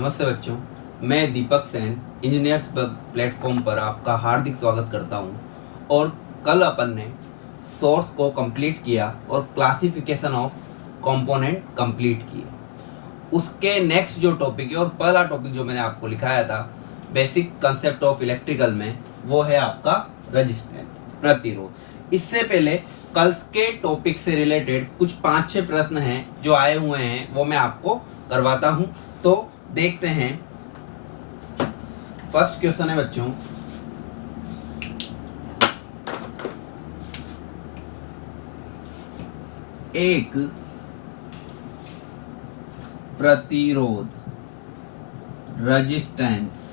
नमस्ते बच्चों, मैं दीपक सेन इंजीनियर्स प्लेटफॉर्म पर आपका हार्दिक स्वागत करता हूं। और कल अपन ने सोर्स को कंप्लीट किया और क्लासिफिकेशन ऑफ कंपोनेंट कंप्लीट किए। उसके नेक्स्ट जो टॉपिक है और पहला टॉपिक जो मैंने आपको लिखाया था बेसिक कंसेप्ट ऑफ इलेक्ट्रिकल में, वो है आपका रेजिस्टेंस, प्रतिरोध। इससे पहले कल के टॉपिक से रिलेटेड कुछ 5-6 प्रश्न हैं जो आए हुए हैं, वो मैं आपको करवाता हूं। तो देखते हैं। फर्स्ट क्वेश्चन है बच्चों, एक प्रतिरोध रेजिस्टेंस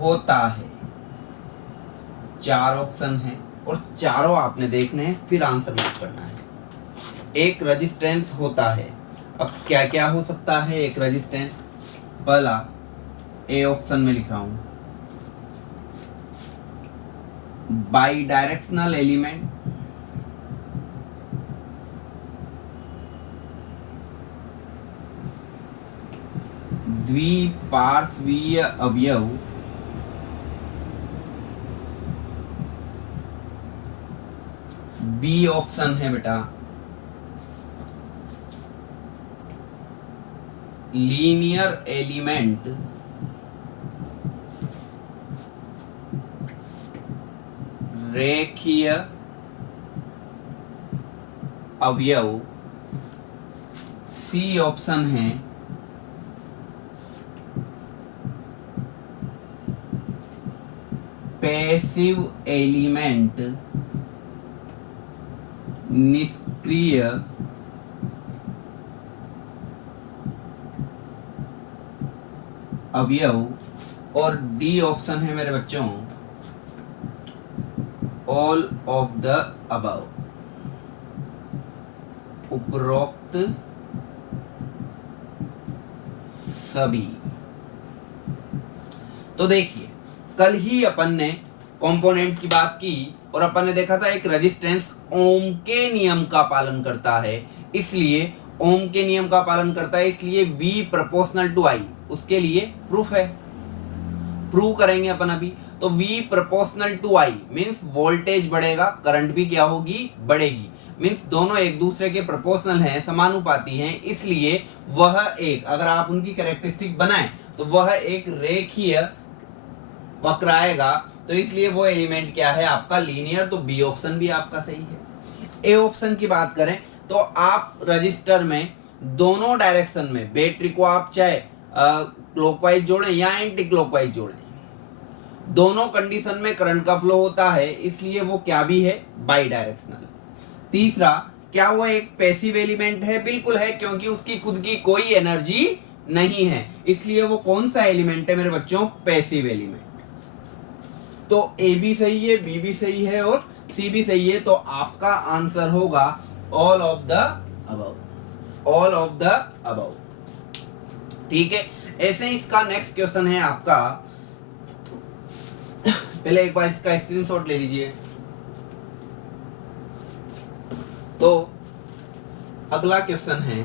होता है। 4 ऑप्शन है और चारों आपने देखने हैं, फिर आंसर मैच करना है। एक रेजिस्टेंस होता है, अब क्या क्या हो सकता है एक रेजिस्टेंस? पहला ए ऑप्शन में लिख रहा हूं, बाई डायरेक्शनल एलिमेंट, द्विपार्श्वीय अवयव, बी ऑप्शन है बेटा लीनियर एलिमेंट, रेखीय अवयव, सी ऑप्शन है पैसिव एलिमेंट, निष्क्रिय अवयव, और डी ऑप्शन है मेरे बच्चों ऑल ऑफ द अबव, उपरोक्त सभी। तो देखिए, कल ही अपन ने कंपोनेंट की बात की और अपन ने देखा था एक रेजिस्टेंस ओम के नियम का पालन करता है, इसलिए ओम के नियम का पालन करता है, इसलिए V प्रोपोर्शनल टू I, उसके लिए प्रूफ है, प्रूव करेंगे अपन अभी। तो V proportional to I means voltage बढ़ेगा, करंट भी क्या होगी, बढ़ेगी। मींस दोनों एक दूसरे के प्रोपोर्शनल हैं, समानुपाती हैं, इसलिए वह एक, अगर आप उनकी कैरेक्टरिस्टिक बनाएं तो वह एक रेखीय वक्र आएगा। तो इसलिए वो एलिमेंट क्या है आपका, लीनियर। तो बी ऑप्शन भी आपका सही है। ए ऑप्शन की बात करें तो आप रजिस्टर में दोनों डायरेक्शन में बैटरी को आप चाहे क्लॉकवाइज जोड़ें या एंटी क्लॉकवाइज जोड़ें, दोनों कंडीशन में करंट का फ्लो होता है, इसलिए वो क्या भी है, बाई डायरेक्शनल। तीसरा, क्या वो एक पैसिव एलिमेंट है? बिल्कुल है, क्योंकि उसकी खुद की कोई एनर्जी नहीं है, इसलिए वो कौन सा एलिमेंट है मेरे बच्चों, पैसिव एलिमेंट। तो ए भी सही है, बी भी सही है और सी भी सही है। तो आपका आंसर होगा all of the above, all of the above. ठीक है। ऐसे इसका नेक्स्ट क्वेश्चन है आपका, पहले एक बार इसका स्क्रीनशॉट ले लीजिए। तो अगला क्वेश्चन है,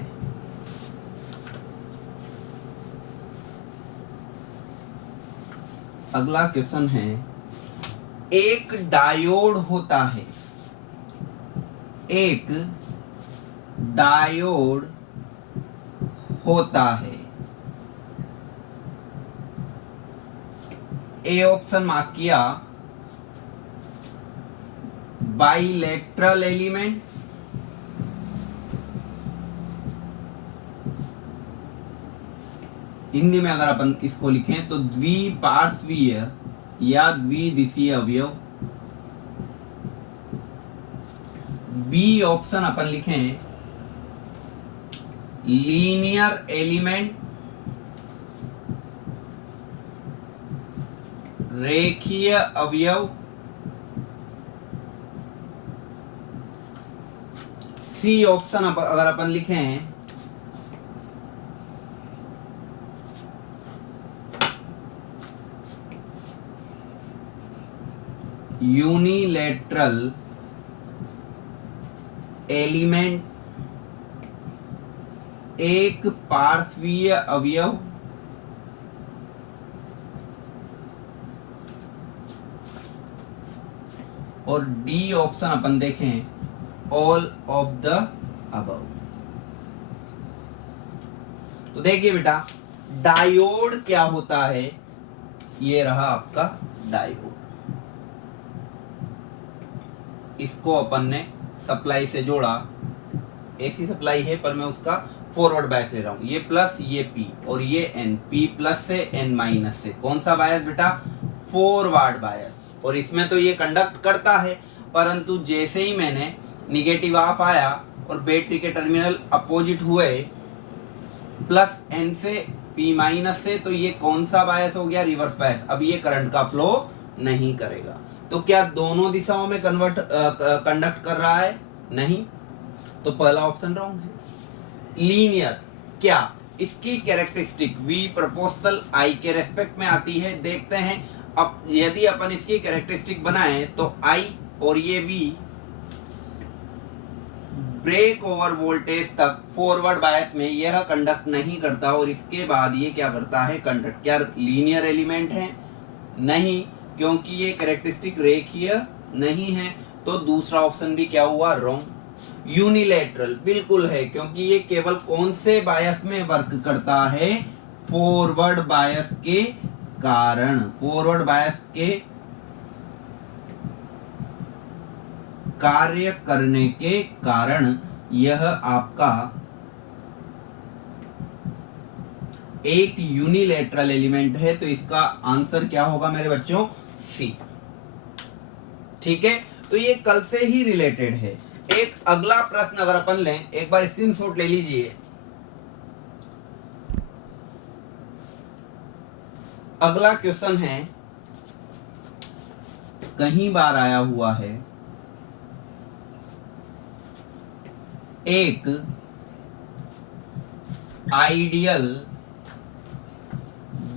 अगला क्वेश्चन है, एक डायोड होता है, एक डायोड होता है। ए ऑप्शन मार्क किया, बाइलेटरल एलिमेंट, हिंदी में अगर अपन इसको लिखें तो द्विपार्श्वीय या द्विदिशीय अवयव। बी ऑप्शन अपन लिखें लीनियर एलिमेंट, रेखीय अवयव। सी ऑप्शन अगर अपन लिखें यूनिलैटरल एलिमेंट, एक पार्श्वीय अवयव और डी ऑप्शन अपन देखें ऑल ऑफ द अबव। तो देखिए बेटा, डायोड क्या होता है, ये रहा आपका डायोड। इसको अपन ने सप्लाई से जोड़ा, एसी सप्लाई है पर मैं उसका फॉरवर्ड बायस ले रहा हूं। ये प्लस, ये पी और ये एन, पी प्लस से एन माइनस से। कौन सा बायस बेटा? Forward bias. और इसमें तो ये कंडक्ट करता है, परंतु जैसे ही मैंने निगेटिव ऑफ आया और बैटरी के टर्मिनल अपोजिट हुए प्लस एन से पी माइनस से, तो ये कौन सा बायस हो गया? Reverse bias. अब ये करंट का फ्लो नहीं करेगा। तो क्या दोनों दिशाओं में कंडक्ट कर रहा है? नहीं। तो पहला ऑप्शन रॉन्ग है। लीनियर, क्या इसकी कैरेक्टरिस्टिक V प्रोपोर्शनल I के रेस्पेक्ट में आती है? देखते हैं। अब यदि अपन इसकी कैरेक्टरिस्टिक बनाएं तो I और ये V ब्रेक ओवर वोल्टेज तक फॉरवर्ड बायस में यह कंडक्ट नहीं करता, और इसके बाद ये क्या करता है? कंडक्ट। क्या लीनियर एलिमेंट है? नहीं, क्योंकि ये कैरेक्टरिस्टिक रेखीय नहीं है। तो दूसरा ऑप्शन भी क्या हुआ? रॉन्ग। यूनिलैटरल बिल्कुल है, क्योंकि ये केवल कौन से बायस में वर्क करता है? फॉरवर्ड बायस के कारण। फॉरवर्ड बायस के कार्य करने के कारण यह आपका एक यूनिलैटरल एलिमेंट है। तो इसका आंसर क्या होगा मेरे बच्चों? सी। ठीक है, तो ये कल से ही रिलेटेड है। एक अगला प्रश्न अगर अपन लें, एक बार स्क्रीनशॉट ले लीजिए। अगला क्वेश्चन है, कहीं बार आया हुआ है, एक आइडियल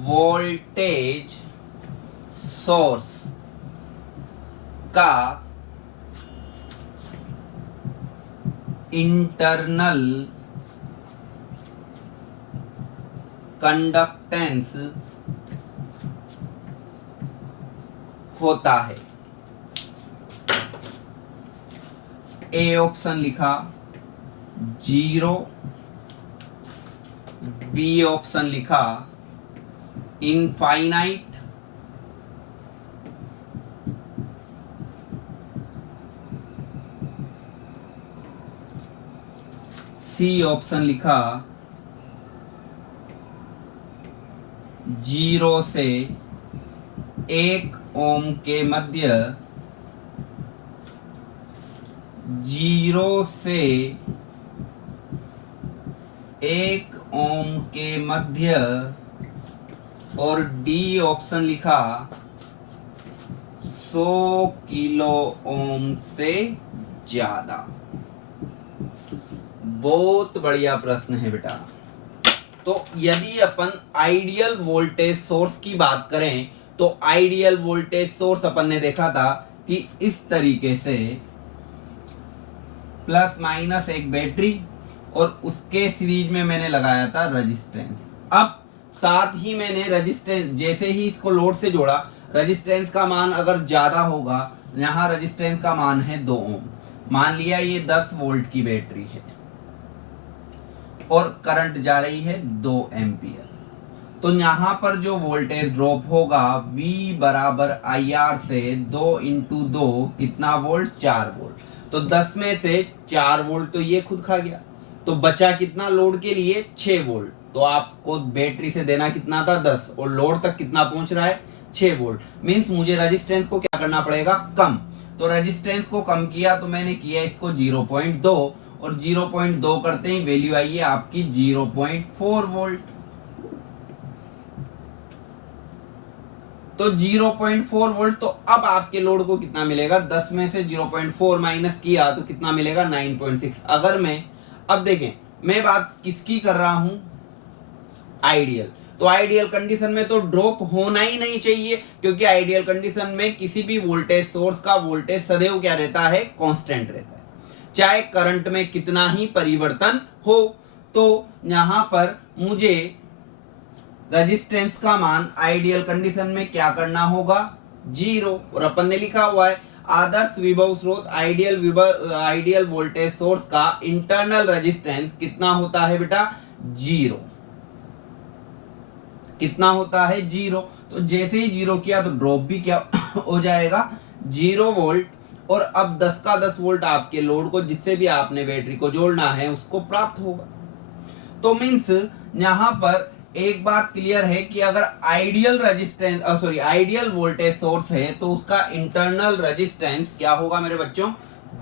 वोल्टेज सोर्स का इंटरनल कंडक्टेंस होता है। ए ऑप्शन लिखा 0, बी ऑप्शन लिखा इनफाइनाइट, सी ऑप्शन लिखा 0 से 1 ओम के मध्य, 0 से 1 ओम के मध्य, और डी ऑप्शन लिखा 100 किलो ओम से ज्यादा। बहुत बढ़िया प्रश्न है बेटा। तो यदि अपन आइडियल वोल्टेज सोर्स की बात करें, तो आइडियल वोल्टेज सोर्स अपन ने देखा था कि इस तरीके से प्लस माइनस एक बैटरी, और उसके सीरीज में मैंने लगाया था रेजिस्टेंस। अब साथ ही मैंने रेजिस्टेंस, जैसे ही इसको लोड से जोड़ा, रेजिस्टेंस का मान अगर ज्यादा होगा, यहाँ रेजिस्टेंस का मान है 2 ओम, मान लिया ये 10 वोल्ट की बैटरी है और करंट जा रही है 2 एम्पियर, तो यहाँ पर जो वोल्टेज ड्रॉप होगा V बराबर IR से 2 इंटू 2 कितना वोल्ट? 4 वोल्ट। तो 10 में से 4 वोल्ट तो ये खुद खा गया, तो बचा कितना लोड के लिए? 6 वोल्ट। तो आपको बैटरी से देना कितना था? 10, और लोड तक कितना पहुंच रहा है? 6 वोल्ट। मीन्स मुझे रेजिस्टेंस को क्या करना पड़ेगा? कम। तो रेजिस्टेंस को कम किया, तो मैंने किया इसको 0.2, और 0.2 करते ही वैल्यू आई है आपकी 0.4 वोल्ट। तो 0.4 वोल्ट। तो अब आपके लोड को कितना मिलेगा? 10 में से 0.4 माइनस किया तो कितना मिलेगा? 9.6। अगर मैं, अब देखें, मैं बात किसकी कर रहा हूं? आइडियल। तो आइडियल कंडीशन में तो ड्रॉप होना ही नहीं चाहिए, क्योंकि आइडियल कंडीशन में किसी भी वोल्टेज सोर्स का वोल्टेज सदैव क्या रहता है? कांस्टेंट रहता है, चाहे करंट में कितना ही परिवर्तन हो। तो यहाँ पर मुझे रेजिस्टेंस का मान आइडियल कंडीशन में क्या करना होगा, 0। और अपन ने लिखा हुआ है आदर्श विभव स्रोत आइडियल वोल्टेज सोर्स का इंटरनल रेजिस्टेंस कितना होता है बेटा, 0। कितना होता है, 0। तो जैसे ही 0 किया तो ड्रॉप भी क्या हो जाएगा, 0 वोल्ट। और अब 10 का 10 वोल्ट आपके लोड को, जिससे भी आपने बैटरी को जोड़ना है, उसको प्राप्त होगा। तो मीन्स यहां पर एक बात क्लियर है कि अगर आइडियल वोल्टेज सोर्स है तो उसका इंटरनल रेजिस्टेंस क्या होगा मेरे बच्चों,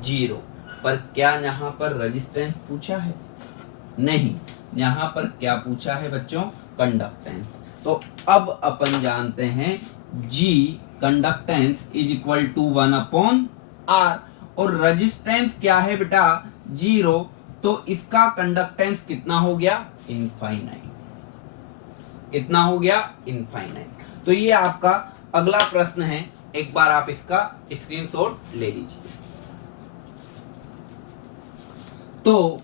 0। पर क्या यहां पर रेजिस्टेंस पूछा है, नहीं। यहां पर क्या पूछा है बच्चों, कंडक्टेंस। तो अब अपन जानते हैं G conductance is equal to 1/R। और रेजिस्टेंस क्या है बेटा, 0। तो इसका कंडक्टेंस कितना हो गया, इनफाइनाइट। कितना हो गया, इनफाइनाइट। तो ये आपका अगला प्रश्न है, एक बार आप इसका स्क्रीनशॉट ले लीजिए। तो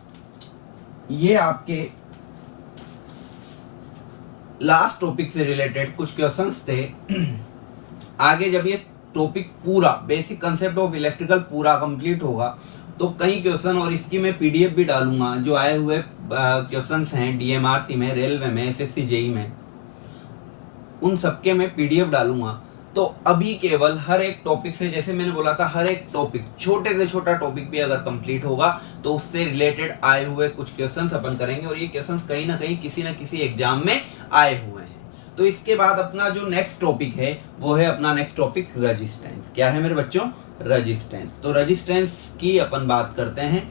ये आपके लास्ट टॉपिक से रिलेटेड कुछ क्वेश्चंस थे। आगे जब ये टॉपिक पूरा बेसिक कंसेप्ट ऑफ इलेक्ट्रिकल पूरा कंप्लीट होगा तो कई क्वेश्चन, और इसकी मैं पीडीएफ भी डालूंगा, जो आए हुए क्वेश्चंस हैं डीएमआरसी में, रेलवे में, एसएससी जेई में, उन सबके मैं पीडीएफ डालूंगा। तो अभी केवल हर एक टॉपिक से, जैसे मैंने बोला था, हर एक टॉपिक, छोटे से छोटा टॉपिक भी अगर कंप्लीट होगा तो उससे रिलेटेड आए हुए कुछ क्वेश्चंस अपन करेंगे। और ये क्वेश्चंस कहीं ना कहीं किसी न किसी एग्जाम में आए हुए हैं। तो इसके बाद अपना जो नेक्स्ट टॉपिक है वो है अपना नेक्स्ट टॉपिक रेजिस्टेंस। क्या है मेरे बच्चों, रेजिस्टेंस। तो रेजिस्टेंस की अपन बात करते हैं।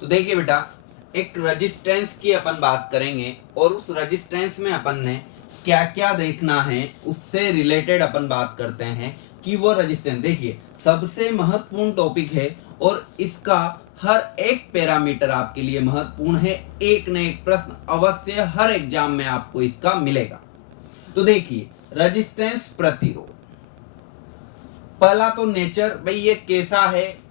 तो देखिए बेटा, एक रेजिस्टेंस की अपन बात करेंगे और उस रेजिस्टेंस में अपन ने क्या क्या देखना है उससे रिलेटेड अपन बात करते हैं कि वो रेजिस्टेंस, देखिए सबसे महत्वपूर्ण टॉपिक है और इसका हर एक पैरामीटर आपके लिए महत्वपूर्ण है। एक न एक प्रश्न अवश्य हर एग्जाम में आपको इसका मिलेगा। तो देखिए, रेजिस्टेंस प्रतिरोध, पहला तो नेचर, भाई ये कैसा है,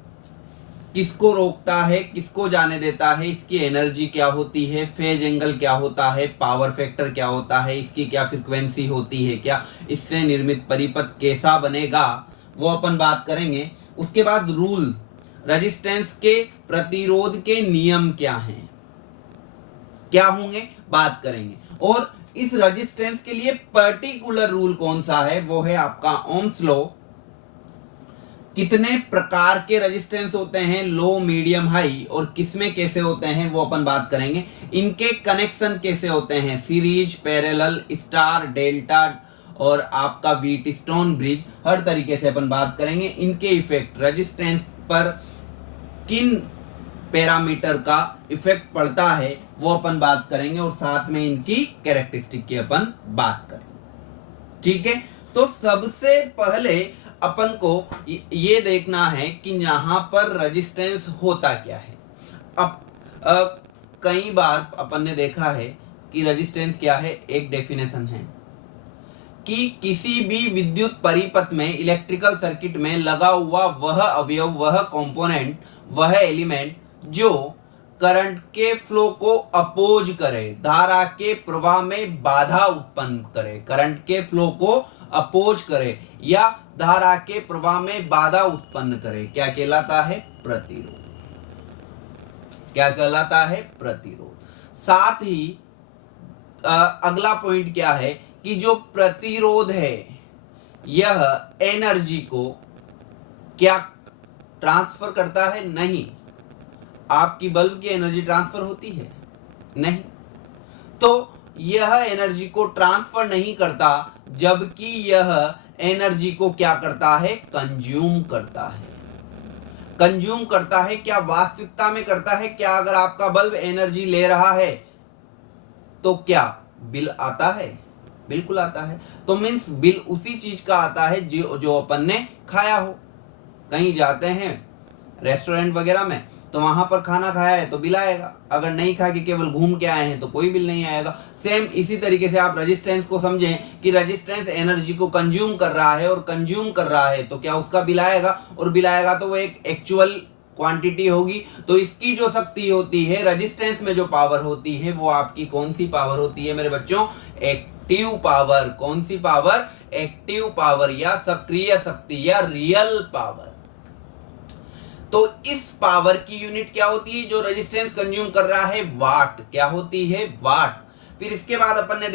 किसको रोकता है, किसको जाने देता है, इसकी एनर्जी क्या होती है, फेज एंगल क्या होता है, पावर फैक्टर क्या होता है, इसकी क्या फ्रीक्वेंसी होती है, क्या इससे निर्मित परिपथ कैसा बनेगा, वो अपन बात करेंगे। उसके बाद रूल, रेजिस्टेंस के प्रतिरोध के नियम क्या हैं, क्या होंगे, बात करेंगे। और इस रेजिस्टेंस के लिए पर्टिकुलर रूल कौन सा है, वो है आपका ओम्स लॉ। कितने प्रकार के रेजिस्टेंस होते हैं, लो, मीडियम, हाई, और किसमें कैसे होते हैं वो अपन बात करेंगे। इनके कनेक्शन कैसे होते हैं, सीरीज, पैरेलल, स्टार, डेल्टा और आपका व्हीटस्टोन ब्रिज, हर तरीके से अपन बात करेंगे। इनके इफेक्ट, रेजिस्टेंस पर किन पैरामीटर का इफेक्ट पड़ता है वो अपन बात करेंगे, और साथ में इनकी कैरेक्टरिस्टिक की अपन बात करेंगे। ठीक है, तो सबसे पहले अपन को ये देखना है कि यहाँ पर रेजिस्टेंस होता क्या है। अब कई बार अपन ने देखा है कि रेजिस्टेंस क्या है, एक डेफिनेशन है कि किसी भी विद्युत परिपथ में, इलेक्ट्रिकल सर्किट में लगा हुआ वह अवयव, वह कंपोनेंट, वह एलिमेंट जो करंट के फ्लो को अपोज करे, धारा के प्रवाह में बाधा उत्पन्न करे, करंट के फ्लो को अपोज करे या धारा के प्रवाह में बाधा उत्पन्न करे, क्या कहलाता है, प्रतिरोध। क्या कहलाता है, प्रतिरोध। साथ ही अगला पॉइंट क्या है कि जो प्रतिरोध है यह एनर्जी को क्या ट्रांसफर करता है, नहीं। आपकी बल्ब की एनर्जी ट्रांसफर होती है, नहीं। तो यह एनर्जी को ट्रांसफर नहीं करता, जबकि यह एनर्जी को क्या करता है, कंज्यूम करता है। कंज्यूम करता है, क्या वास्तविकता में करता है, क्या अगर आपका बल्ब एनर्जी ले रहा है तो क्या बिल आता है, बिल्कुल आता है। तो मीन्स बिल उसी चीज का आता है जो अपन ने खाया हो। कहीं जाते हैं रेस्टोरेंट वगैरह में तो वहां पर खाना खाया है तो बिल आएगा, अगर नहीं खा के केवल घूम के आए हैं तो कोई बिल नहीं आएगा। सेम इसी तरीके से आप रेजिस्टेंस को समझें कि रेजिस्टेंस एनर्जी को कंज्यूम कर रहा है, और कंज्यूम कर रहा है तो क्या उसका बिल आएगा, और बिल आएगा तो वो एक एक्चुअल क्वांटिटी होगी, तो इसकी जो शक्ति होती है, रेजिस्टेंस में जो पावर होती है, वो आपकी कौन सी पावर होती है मेरे बच्चों? Active power. कौन सी पावर? एक्टिव पावर या सक्रिय शक्ति या रियल पावर। तो इस पावर की यूनिट क्या होती है जो रेजिस्टेंस कंज्यूम कर रहा है? वाट। क्या होती है? वाट। फिर इसके बाद अपन ने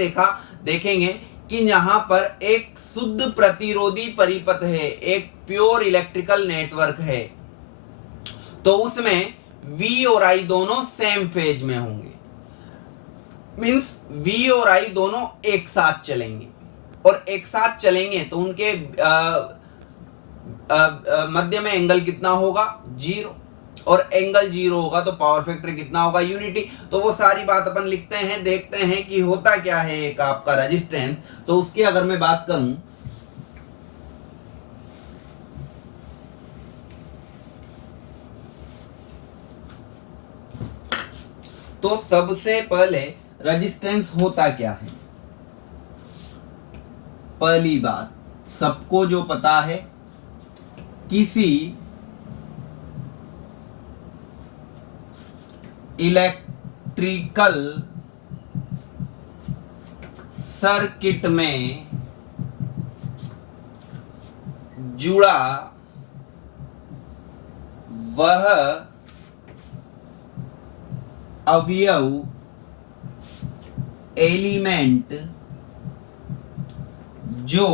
देखेंगे कि यहां पर एक शुद्ध प्रतिरोधी परिपथ है, एक प्योर इलेक्ट्रिकल नेटवर्क है, तो उसमें V और I दोनों सेम फेज में होंगे। मींस V और I दोनों एक साथ चलेंगे, और एक साथ चलेंगे तो उनके मध्य में एंगल कितना होगा? 0। और एंगल 0 होगा तो पावर फैक्टर कितना होगा? यूनिटी। तो वो सारी बात अपन लिखते हैं, देखते हैं कि होता क्या है एक आपका रेजिस्टेंस। तो उसकी अगर मैं बात करूं, तो सबसे पहले रेजिस्टेंस होता क्या है? पहली बात सबको जो पता है, किसी इलेक्ट्रिकल सर्किट में जुड़ा वह अवयव, एलिमेंट जो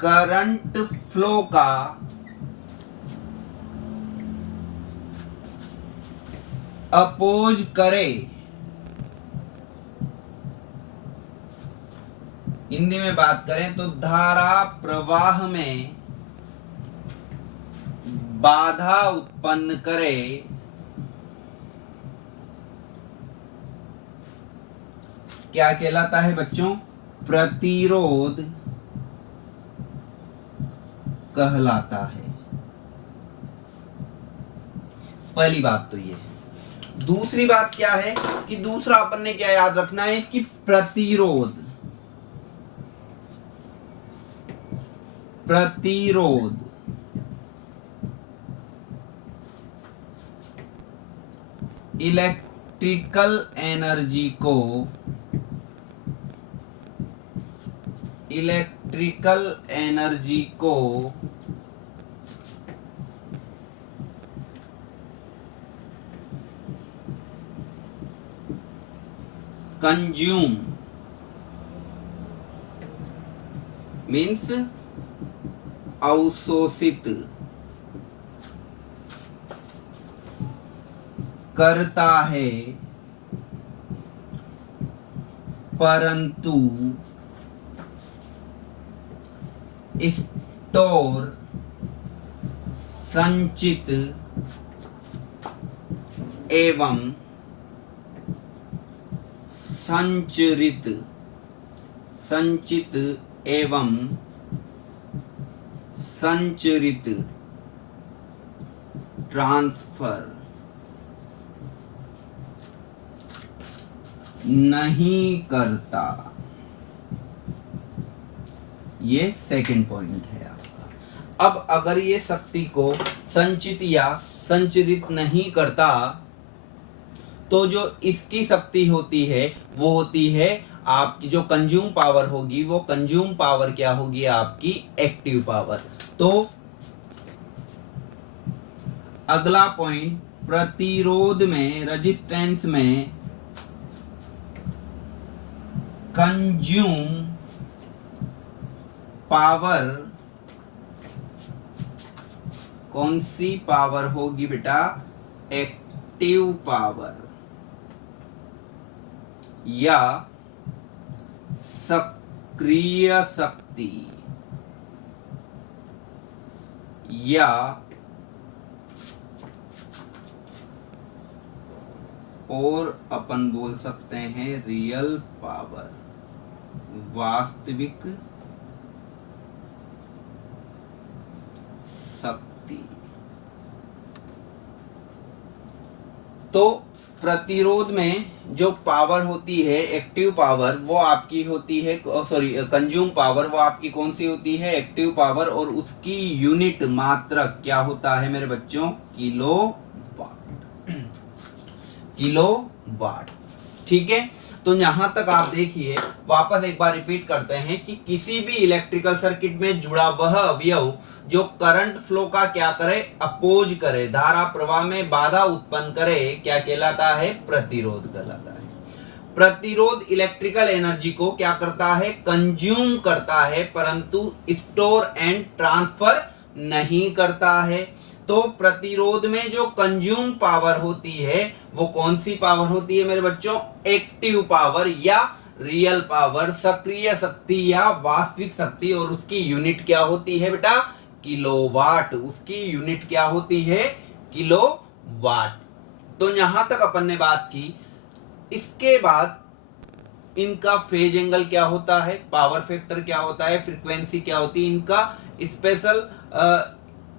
करंट फ्लो का अपोज करे, हिंदी में बात करें तो धारा प्रवाह में बाधा उत्पन्न करे, क्या कहलाता है बच्चों? प्रतिरोध कहलाता है। पहली बात तो ये है। दूसरी बात क्या है कि दूसरा अपन ने क्या याद रखना है कि प्रतिरोध इलेक्ट्रिकल एनर्जी को कंज्यूम मीन्स अवशोषित करता है, परंतु स्टोर, संचित एवं संचित एवं संचरित ट्रांसफर नहीं करता। ये सेकंड पॉइंट है आपका। अब अगर ये शक्ति को संचित या संचरित नहीं करता, तो जो इसकी शक्ति होती है वो होती है आपकी जो कंज्यूम पावर होगी, वो कंज्यूम पावर क्या होगी? आपकी एक्टिव पावर। तो अगला पॉइंट, प्रतिरोध में, रेजिस्टेंस में कंज्यूम पावर कौन सी पावर होगी बेटा? एक्टिव पावर या सक्रिय शक्ति, या और अपन बोल सकते हैं रियल पावर, वास्तविक शक्ति। तो प्रतिरोध में जो पावर होती है, एक्टिव पावर, वो आपकी होती है, सॉरी कंज्यूम पावर, वो आपकी कौन सी होती है, एक्टिव पावर, और उसकी यूनिट मात्रक क्या होता है मेरे बच्चों, किलो वाट। किलो वाट, ठीक है। तो यहां तक आप देखिए, वापस एक बार रिपीट करते हैं कि किसी भी इलेक्ट्रिकल सर्किट में जुड़ा वह अवयव जो करंट फ्लो का क्या करे, अपोज करे, धारा प्रवाह में बाधा उत्पन्न करे, क्या कहलाता है, प्रतिरोध कहलाता है। प्रतिरोध इलेक्ट्रिकल एनर्जी को क्या करता है, कंज्यूम करता है, परंतु स्टोर एंड ट्रांसफर नहीं करता है। तो प्रतिरोध में जो कंज्यूम पावर होती है वो कौन सी पावर होती है मेरे बच्चों, एक्टिव पावर या रियल पावर, सक्रिय शक्ति या वास्तविक शक्ति, और उसकी यूनिट क्या होती है बेटा, किलोवाट। उसकी यूनिट क्या होती है, किलोवाट। तो यहां तक अपन ने बात की। इसके बाद इनका फेज एंगल क्या होता है, पावर फैक्टर क्या होता है, फ्रीक्वेंसी क्या होती है, इनका स्पेशल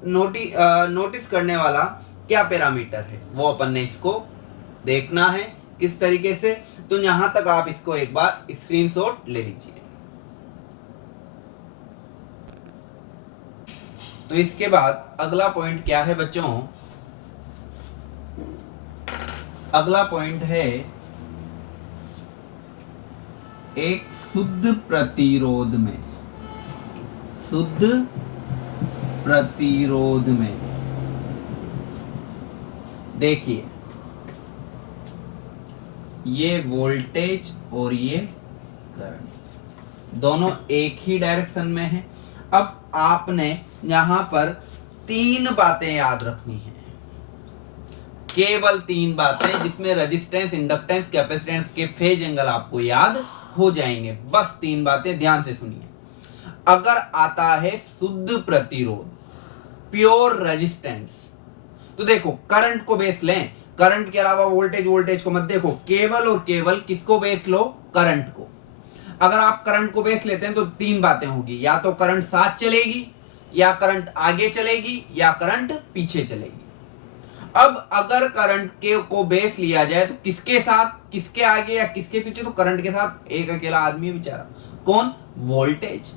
नोटिस करने वाला क्या पैरामीटर है, वो अपन ने इसको देखना है किस तरीके से। तो यहां तक आप इसको एक बार स्क्रीनशॉट ले लीजिए। तो इसके बाद अगला पॉइंट क्या है बच्चों, अगला पॉइंट है एक शुद्ध प्रतिरोध में, शुद्ध प्रतिरोध में देखिए ये वोल्टेज और ये करंट दोनों एक ही डायरेक्शन में है। अब आपने यहां पर 3 बातें याद रखनी है, केवल 3 बातें, जिसमें रेजिस्टेंस, इंडक्टेंस, कैपेसिटेंस के फेज एंगल आपको याद हो जाएंगे। बस 3 बातें ध्यान से सुनिए। अगर आता है शुद्ध प्रतिरोध, प्योर रेजिस्टेंस, तो देखो करंट को बेस लें, करंट के अलावा वोल्टेज को मत देखो, केवल और केवल किसको बेस लो, करंट को। अगर आप करंट को बेस लेते हैं तो 3 बातें होगी, या तो करंट साथ चलेगी, या करंट आगे चलेगी, या करंट पीछे चलेगी। अब अगर करंट के को बेस लिया जाए तो किसके साथ, किसके आगे या किसके पीछे, तो करंट के साथ। एक अकेला आदमी है बेचारा, कौन, वोल्टेज।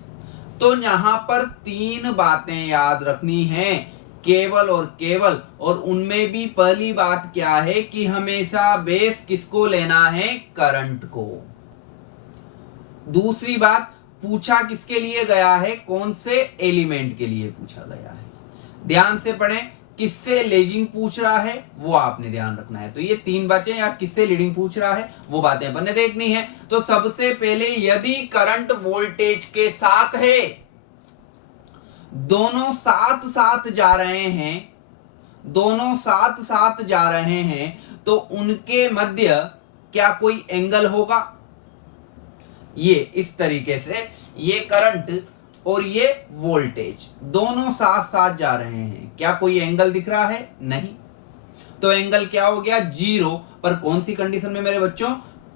तो यहां पर 3 बातें याद रखनी है, केवल और केवल, और उनमें भी पहली बात क्या है कि हमेशा बेस किसको लेना है, करंट को। दूसरी बात, पूछा किसके लिए गया है, कौन से एलिमेंट के लिए पूछा गया है, ध्यान से पढ़ें। किससे लेगिंग पूछ रहा है वो आपने ध्यान रखना है। तो ये 3 बातें, या किससे लीडिंग पूछ रहा है वो बातें अपन ने देखनी है। तो सबसे पहले यदि करंट वोल्टेज के साथ है, दोनों साथ साथ जा रहे हैं, दोनों साथ साथ जा रहे हैं, तो उनके मध्य क्या कोई एंगल होगा, ये इस तरीके से, ये करंट और ये वोल्टेज दोनों साथ साथ जा रहे हैं, क्या कोई एंगल दिख रहा है, नहीं। तो एंगल क्या हो गया, 0। पर कौन सी कंडीशन में मेरे बच्चों,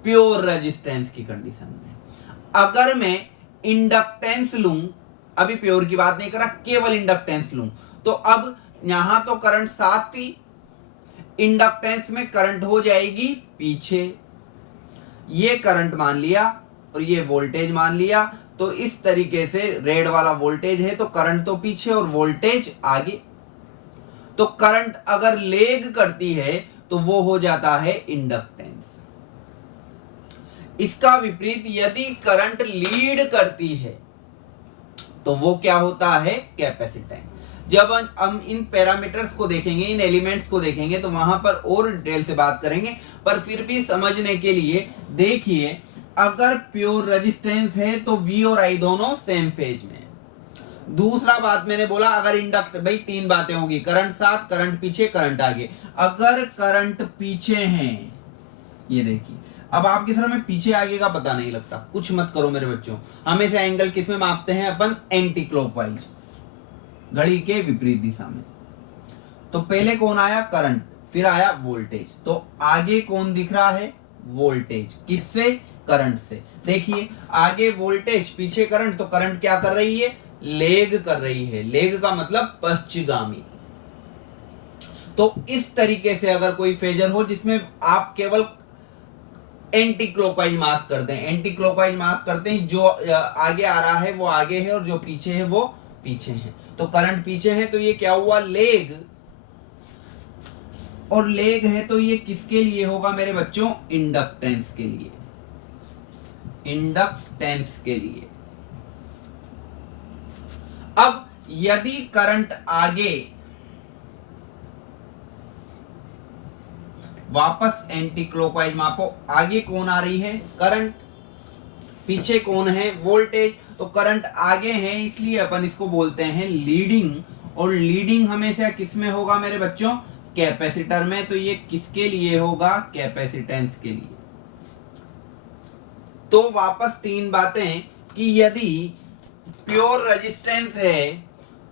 प्योर रेजिस्टेंस की कंडीशन में। अगर मैं इंडक्टेंस लूं, अभी प्योर की बात नहीं कर रहा, केवल इंडक्टेंस लूं, तो अब यहां तो करंट साथ थी, इंडक्टेंस में करंट हो जाएगी पीछे, ये करंट मान लिया और ये वोल्टेज मान लिया। तो इस तरीके से रेड वाला वोल्टेज है, तो करंट तो पीछे और वोल्टेज आगे। तो करंट अगर लेग करती है तो वो हो जाता है इंडक्टेंस। इसका विपरीत यदि करंट लीड करती है तो वो क्या होता है, कैपेसिटेंस। जब हम इन पैरामीटर्स को देखेंगे, इन एलिमेंट्स को देखेंगे, तो वहां पर और डिटेल से बात करेंगे, पर फिर भी समझने के लिए देखिए, अगर प्योर रेजिस्टेंस है तो V और I दोनों सेम फेज में। दूसरा बात मैंने बोला, अगर इंडक्ट, भाई 3 बातें होगी, करंट साथ, करंट पीछे, करंट आगे। अगर करंट पीछे है, ये देखिए, अब आपकी सर में पीछे आगे का पता नहीं लगता, कुछ मत करो मेरे बच्चों, हमेशा एंगल किसमें मापते हैं अपन, एंटी क्लॉकवाइज, घड़ी के विपरीत दिशा में। तो पहले कौन आया, करंट, फिर आया वोल्टेज, तो आगे कौन दिख रहा है, वोल्टेज, किससे, करंट से। देखिए आगे वोल्टेज, पीछे करंट, तो करंट क्या कर रही है, लेग कर रही है। लेग का मतलब पश्चिगामी। तो इस तरीके से अगर कोई फेजर हो जिसमें आप केवल एंटी क्लॉकवाइज मार्क कर दें, एंटी क्लॉकवाइज मार्क करते हैं, जो आगे आ रहा है वो आगे है और जो पीछे है वो पीछे है। तो करंट पीछे है तो ये क्या हुआ, लेग, और लेग है तो ये किसके लिए होगा मेरे बच्चों, इंडक्टेंस के लिए, इंडक्टेंस के लिए। अब यदि करंट आगे, वापस एंटी क्लॉकवाइज मापो, आगे कौन आ रही है, करंट, पीछे कौन है, वोल्टेज। तो करंट आगे है इसलिए अपन इसको बोलते हैं लीडिंग, और लीडिंग हमेशा किसमें होगा मेरे बच्चों, कैपेसिटर में। तो ये किसके लिए होगा, कैपेसिटेंस के लिए। तो वापस तीन बातें कि यदि प्योर रेजिस्टेंस है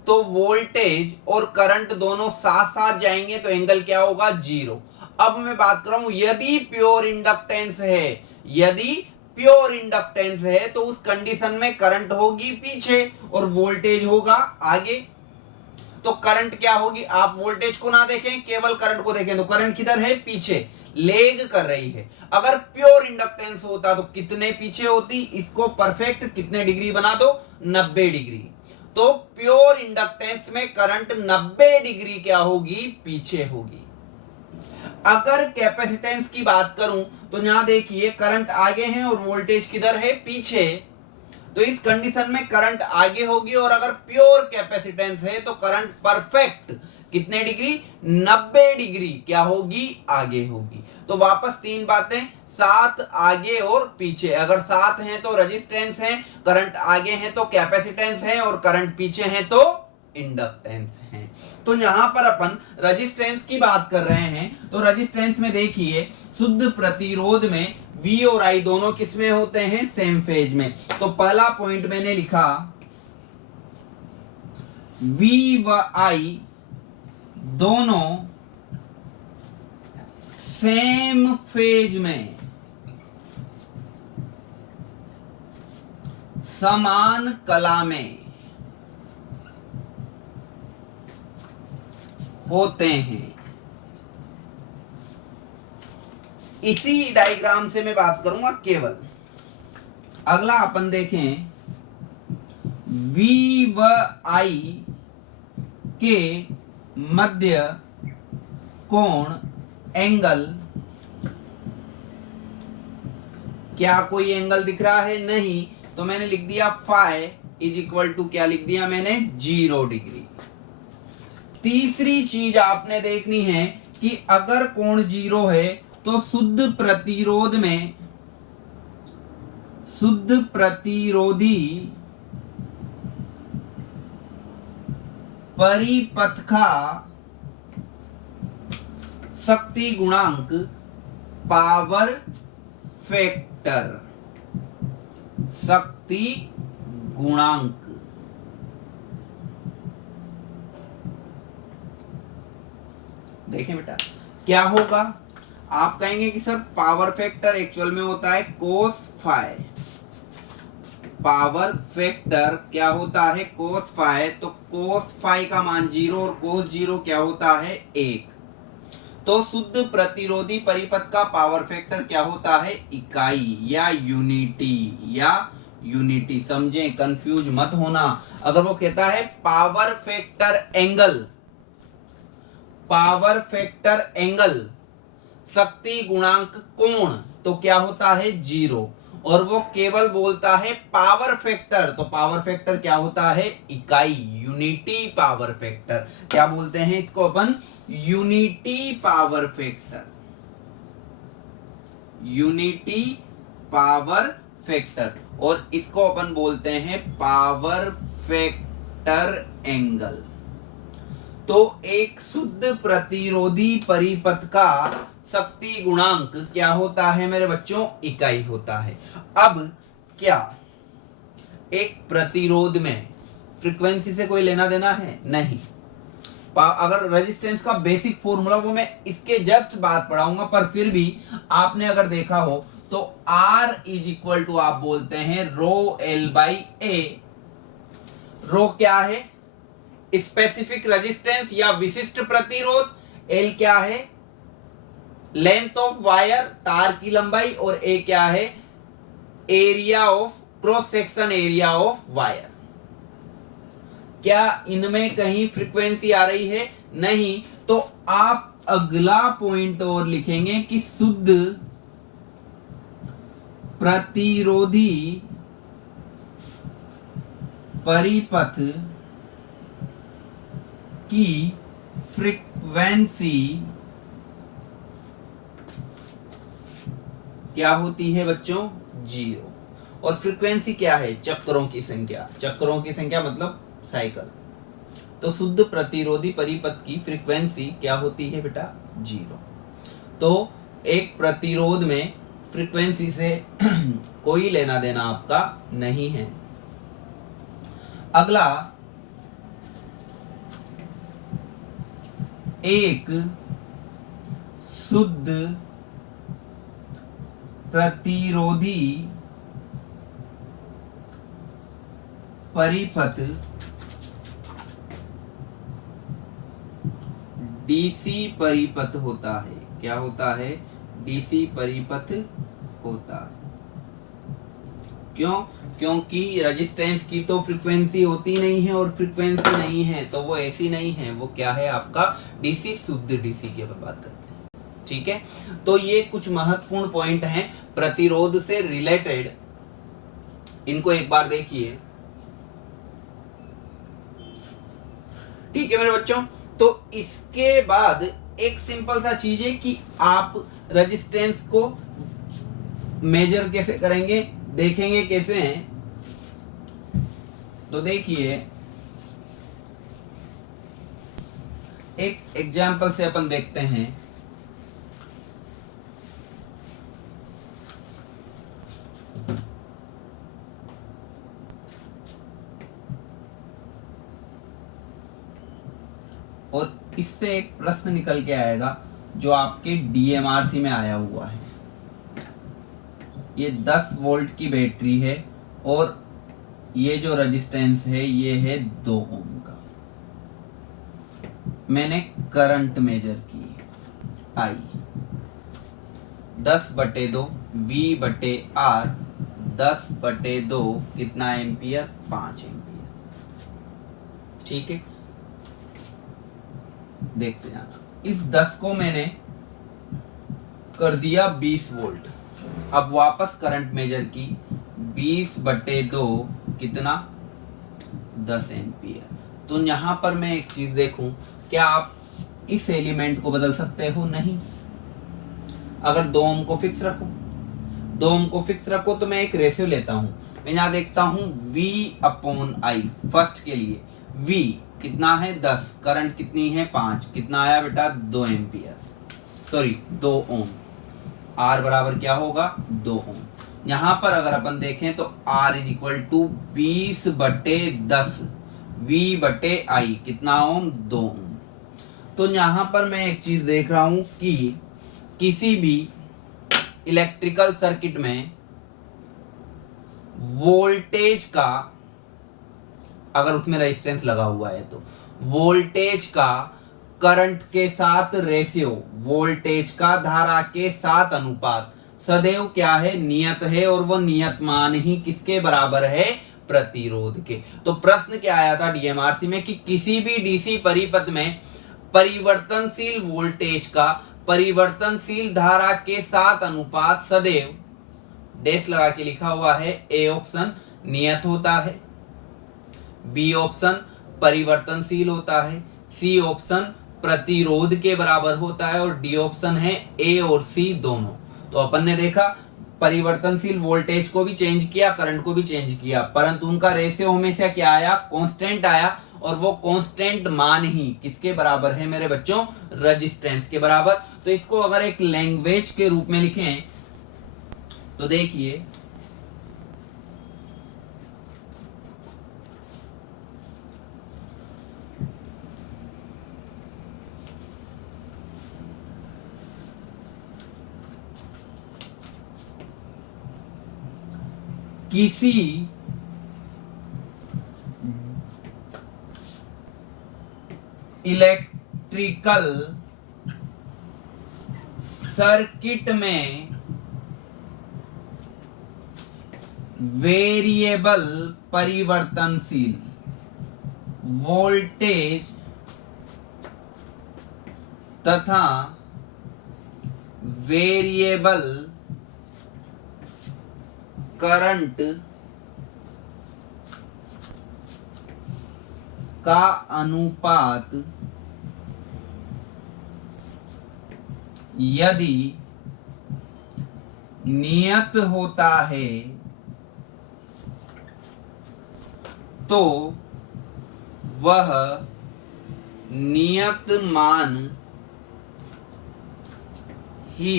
तो वोल्टेज और करंट दोनों साथ साथ जाएंगे तो एंगल क्या होगा, जीरो। अब मैं बात कर रहा हूं यदि प्योर इंडक्टेंस है, यदि प्योर इंडक्टेंस है तो उस कंडीशन में करंट होगी पीछे और वोल्टेज होगा आगे। तो करंट क्या होगी, आप वोल्टेज को ना देखें, केवल करंट को देखें, तो करंट किधर है, पीछे, लेग कर रही है। अगर प्योर इंडक्टेंस होता तो कितने पीछे होती, इसको परफेक्ट कितने डिग्री बना दो, 90 डिग्री। तो प्योर इंडक्टेंस में करंट 90 डिग्री क्या होगी, पीछे होगी। अगर कैपेसिटेंस की बात करूं तो यहां देखिए करंट आगे है और वोल्टेज किधर है, पीछे। तो इस कंडीशन में करंट आगे होगी, और अगर प्योर कैपेसिटेंस है तो करंट परफेक्ट कितने डिग्री, 90 डिग्री क्या होगी, आगे होगी। तो वापस तीन बातें, साथ, आगे और पीछे। अगर साथ हैं तो रेजिस्टेंस है, करंट आगे है तो कैपेसिटेंस है, और करंट पीछे है तो इंडक्टेंस है। तो यहां पर अपन रेजिस्टेंस की बात कर रहे हैं। तो रेजिस्टेंस में देखिए शुद्ध प्रतिरोध में V और I दोनों किस में होते हैं, सेम फेज में। तो पहला पॉइंट मैंने लिखा V व I दोनों सेम फेज में, समान कला में होते हैं। इसी डायग्राम से मैं बात करूंगा केवल। अगला अपन देखें, V व I के मध्य कोण, एंगल, क्या कोई एंगल दिख रहा है, नहीं। तो मैंने लिख दिया फाई इज इक्वल टू, क्या लिख दिया मैंने, 0 डिग्री। तीसरी चीज आपने देखनी है कि अगर कोण 0 है तो शुद्ध प्रतिरोध में, शुद्ध प्रतिरोधी परिपथ का शक्ति गुणांक, पावर फैक्टर, शक्ति गुणांक, देखें बेटा क्या होगा। आप कहेंगे कि सर पावर फैक्टर एक्चुअल में होता है कोस फाई, पावर फैक्टर क्या होता है, कोस फाई। तो कोस फाई का मान 0 और कोस 0 क्या होता है, 1। तो शुद्ध प्रतिरोधी परिपथ का पावर फैक्टर क्या होता है, इकाई या यूनिटी, या यूनिटी। समझें, कंफ्यूज मत होना। अगर वो कहता है power factor angle, power factor angle, शक्ति गुणांक कोण, तो क्या होता है 0। और वो केवल बोलता है पावर फैक्टर, तो पावर फैक्टर क्या होता है, इकाई, यूनिटी पावर फैक्टर। क्या बोलते हैं इसको अपन, unity power factor, unity power factor. और इसको अपन बोलते हैं पावर फैक्टर एंगल। तो एक शुद्ध प्रतिरोधी परिपथ का शक्ति गुणांक क्या होता है मेरे बच्चों, इकाई होता है। अब क्या एक प्रतिरोध में फ्रीक्वेंसी से कोई लेना देना है, नहीं। अगर रेजिस्टेंस का बेसिक फॉर्मूला वो मैं इसके जस्ट बाद पढ़ाऊंगा, पर फिर भी आपने अगर देखा हो तो R इज इक्वल टू आप बोलते हैं रो L बाई A। रो क्या है, स्पेसिफिक रेजिस्टेंस या विशिष्ट प्रतिरोध। एल क्या है, लेंथ ऑफ वायर, तार की लंबाई, और ए क्या है, area of, cross section area of wire. क्या इनमें कहीं फ्रीक्वेंसी आ रही है? नहीं। तो आप अगला पॉइंट और लिखेंगे कि शुद्ध प्रतिरोधी परिपथ की फ्रीक्वेंसी क्या होती है बच्चों? 0। और फ्रीक्वेंसी क्या है? चक्रों की संख्या। चक्रों की संख्या मतलब साइकिल। तो शुद्ध प्रतिरोधी परिपथ की फ्रीक्वेंसी क्या होती है बेटा? 0। तो एक प्रतिरोध में फ्रीक्वेंसी से कोई लेना देना आपका नहीं है। अगला, एक शुद्ध प्रतिरोधी परिपथ डीसी परिपथ होता है। क्या होता है? डीसी परिपथ होता है। क्यों? क्योंकि रेजिस्टेंस की तो फ्रीक्वेंसी होती नहीं है, और फ्रीक्वेंसी नहीं है तो वो ऐसी नहीं है, वो क्या है आपका? डीसी, शुद्ध डीसी की बात करते हैं। ठीक है, तो ये कुछ महत्वपूर्ण पॉइंट हैं प्रतिरोध से रिलेटेड, इनको एक बार देखिए। ठीक है मेरे बच्चों, तो इसके बाद एक सिंपल सा चीज है कि आप रेजिस्टेंस को मेजर कैसे करेंगे, देखेंगे कैसे हैं। तो देखिए, एक एग्जांपल से अपन देखते हैं। और इससे एक प्रश्न निकल के आएगा जो आपके डीएमआरसी में आया हुआ है। ये 10 वोल्ट की बैटरी है और ये जो रेजिस्टेंस है ये है 2 ओम का। मैंने करंट मेजर की, आई 10/2 V/R, 10/2 कितना एम्पियर? 5 एम्पियर। ठीक है, देखते जाना। इस 10 को मैंने कर दिया 20 वोल्ट। अब वापस करंट मेजर की, 20/2 कितना? 10 एम्पियर। तो यहां पर मैं एक चीज देखूं, क्या आप इस एलिमेंट को बदल सकते हो? नहीं। अगर 2 ओम को फिक्स रखो, 2 ओम को फिक्स रखो तो मैं एक रेशियो लेता हूं। मैं यहां देखता हूं V/I फर्स्ट के लिए। V कितना है? 10। करंट कितनी है? 5। कितना आया बेटा? 2 एम्पियर, सॉरी 2 ओम। R बराबर क्या होगा? 2 ओम। यहां पर अगर अपन देखें तो R = 20/10 V/I कितना ओम? 2 ओम। तो यहां पर मैं एक चीज देख रहा हूं कि किसी भी इलेक्ट्रिकल सर्किट में वोल्टेज का, अगर उसमें रेजिस्टेंस लगा हुआ है तो वोल्टेज का करंट के साथ रेशियो, वोल्टेज का धारा के साथ अनुपात सदैव क्या है? नियत है। और वो नियत मान ही किसके बराबर है? प्रतिरोध के। तो प्रश्न क्या आया था डीएमआरसी में कि किसी भी डीसी परिपथ में परिवर्तनशील वोल्टेज का परिवर्तनशील धारा के साथ अनुपात सदैव, डैश लगा के लिखा हुआ है, ए ऑप्शन नियत होता है, बी ऑप्शन परिवर्तनशील होता है, सी ऑप्शन प्रतिरोध के बराबर होता है, और डी ऑप्शन है ए और सी दोनों। तो अपन ने देखा परिवर्तनशील वोल्टेज को भी चेंज किया, करंट को भी चेंज किया, परंतु उनका रेशियो हमेशा क्या आया? कांस्टेंट आया। और वो कांस्टेंट मान ही किसके बराबर है मेरे बच्चों? रेजिस्टेंस के बराबर। तो इसको अगर एक लैंग्वेज के रूप में लिखें तो देखिए, किसी इलेक्ट्रिकल सर्किट में वेरिएबल परिवर्तनशील वोल्टेज तथा वेरिएबल करंट का अनुपात यदि नियत होता है तो वह नियत मान ही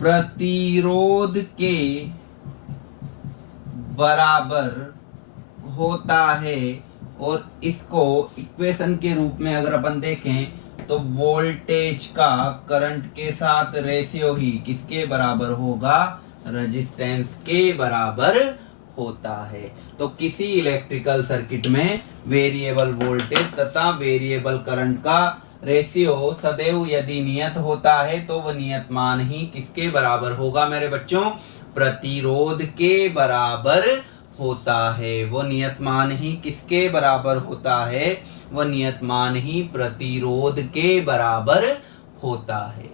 प्रतिरोध के बराबर होता है। और इसको इक्वेशन के रूप में अगर अपन देखें तो वोल्टेज का करंट के साथ रेशियो ही किसके बराबर होगा, रेजिस्टेंस के बराबर होता है। तो किसी इलेक्ट्रिकल सर्किट में वेरिएबल वोल्टेज तथा वेरिएबल करंट का रेशियो सदैव यदि नियत होता है तो वह नियत मान ही किसके बराबर होगा मेरे बच्चों, प्रतिरोध के बराबर होता है। वो नियत मान ही किसके बराबर होता है, वो नियत मान ही प्रतिरोध के बराबर होता है।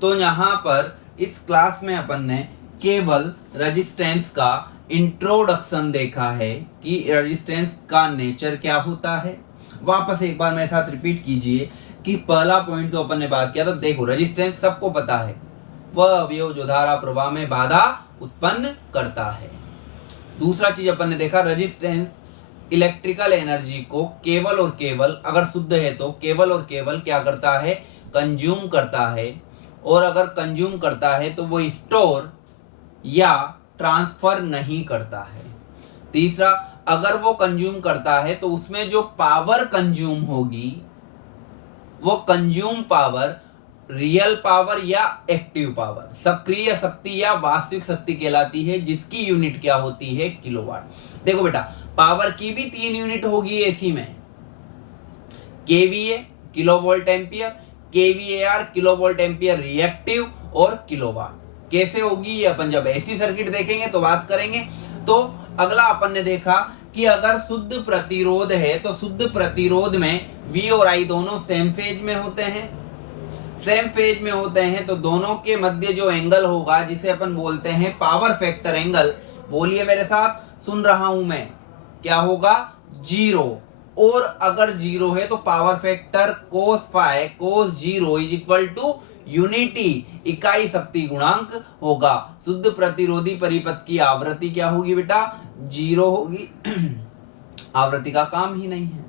तो यहाँ पर इस क्लास में अपन ने केवल रेजिस्टेंस का इंट्रोडक्शन देखा है कि रेजिस्टेंस का नेचर क्या होता है। वापस एक बार मेरे साथ रिपीट कीजिए कि पहला पॉइंट जो अपन ने बात किया था, देखो रेजिस्टेंस सबको पता है, वह अवयव जो धारा प्रवाह में बाधा उत्पन्न करता है। दूसरा चीज अपन ने देखा, रेजिस्टेंस इलेक्ट्रिकल एनर्जी को केवल और केवल, अगर शुद्ध है तो केवल और केवल क्या करता है, कंज्यूम करता है। और अगर कंज्यूम करता है तो वो स्टोर या ट्रांसफर नहीं करता है। तीसरा, अगर वो कंज्यूम करता है तो उसमें जो पावर कंज्यूम होगी वो कंज्यूम पावर रियल पावर या एक्टिव पावर, सक्रिय शक्ति या वास्तविक शक्ति कहलाती है, जिसकी यूनिट क्या होती है, किलोवाट। देखो बेटा, पावर की भी 3 यूनिट होगी एसी में, kVA kilovolt ampere, kVAR kilovolt ampere reactive, और किलोवाट। कैसे होगी ये अपन जब एसी सर्किट देखेंगे तो बात करेंगे। तो अगला अपन ने देखा कि अगर शुद्ध प्रतिरोध है तो शुद्ध प्रतिरोध में V और I दोनों सेम फेज में होते हैं। सेम फेज में होते हैं तो दोनों के मध्य जो एंगल होगा जिसे अपन बोलते हैं पावर फैक्टर एंगल, बोलिए मेरे साथ, सुन रहा हूं मैं, क्या होगा, 0। और अगर 0 है तो power factor cos phi cos 0 is equal to unity, इकाई शक्ति गुणांक होगा। शुद्ध प्रतिरोधी परिपथ की आवृत्ति क्या होगी बेटा, 0 होगी। आवृत्ति का काम ही नहीं है।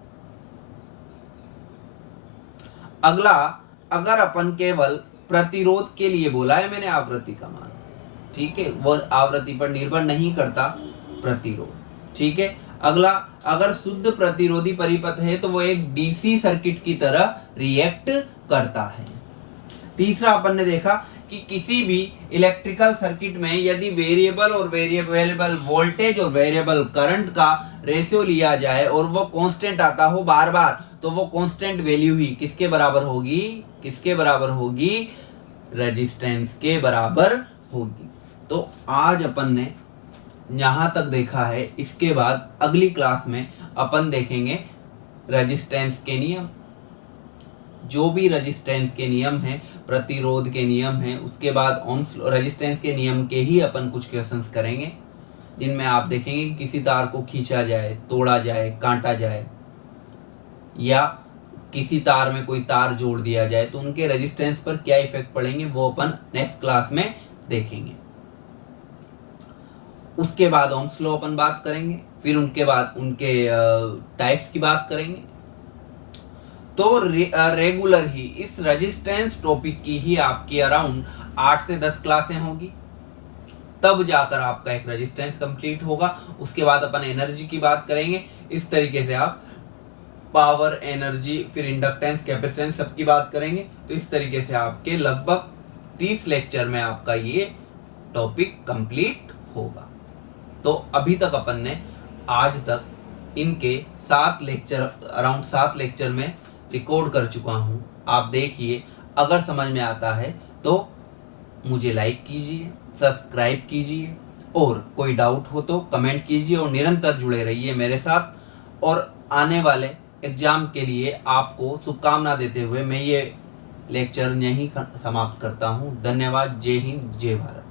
अगला, अगर अपन केवल प्रतिरोध के लिए बोला है मैंने आवृत्ति का मान, ठीक है, वो आवृत्ति पर निर्भर नहीं करता प्रतिरोध, ठीक है। अगला, अगर शुद्ध प्रतिरोधी परिपथ है तो वो एक डीसी सर्किट की तरह रिएक्ट करता है। तीसरा अपन ने देखा कि किसी भी इलेक्ट्रिकल सर्किट में यदि वेरिएबल और वेरिएबल वोल्टेज और वेरिएबल करंट का रेशियो लिया जाए और वो कांस्टेंट आता हो बार बार, तो वो कांस्टेंट वैल्यू ही किसके बराबर होगी, किसके बराबर होगी, रेजिस्टेंस के बराबर होगी। तो आज अपन ने यहां तक देखा है। इसके बाद अगली क्लास में अपन देखेंगे रेजिस्टेंस के नियम, जो भी रेजिस्टेंस के नियम हैं, प्रतिरोध के नियम हैं। उसके बाद ओम्स रेजिस्टेंस के नियम के ही अपन कुछ क्वेश्चंस करेंगे जिनमें आप देखेंगे कि किसी तार को खींचा जाए, तोड़ा जाए, काटा जाए, या किसी तार में कोई तार जोड़ दिया जाए तो उनके रेजिस्टेंस पर क्या इफेक्ट पड़ेंगे, वो अपन नेक्स्ट क्लास में देखेंगे। उसके बाद ओम्स लॉ अपन बात करेंगे, फिर उनके बाद उनके टाइप्स की बात करेंगे। तो रेगुलर ही इस रेजिस्टेंस टॉपिक की ही आपकी अराउंड 8 से 10 क्लासें होगी, तब जाकर आपका एक रेजिस्टेंस कंप्लीट होगा। उसके बाद अपन एनर्जी की बात करेंगे। इस तरीके से आप पावर, एनर्जी, फिर इंडक्टेंस, कैपेसिटेंस सबकी बात करेंगे। तो इस तरीके से आपके लगभग 30 लेक्चर में आपका ये टॉपिक कंप्लीट होगा। तो अभी तक अपन ने आज तक इनके 7 लेक्चर, अराउंड 7 लेक्चर में रिकॉर्ड कर चुका हूँ, आप देखिए। अगर समझ में आता है तो मुझे लाइक कीजिए, सब्सक्राइब कीजिए, और कोई डाउट हो तो कमेंट कीजिए, और निरंतर जुड़े रहिए मेरे साथ। और आने वाले एग्जाम के लिए आपको शुभकामना देते हुए मैं ये लेक्चर यहीं समाप्त करता हूँ। धन्यवाद। जय हिंद, जय भारत।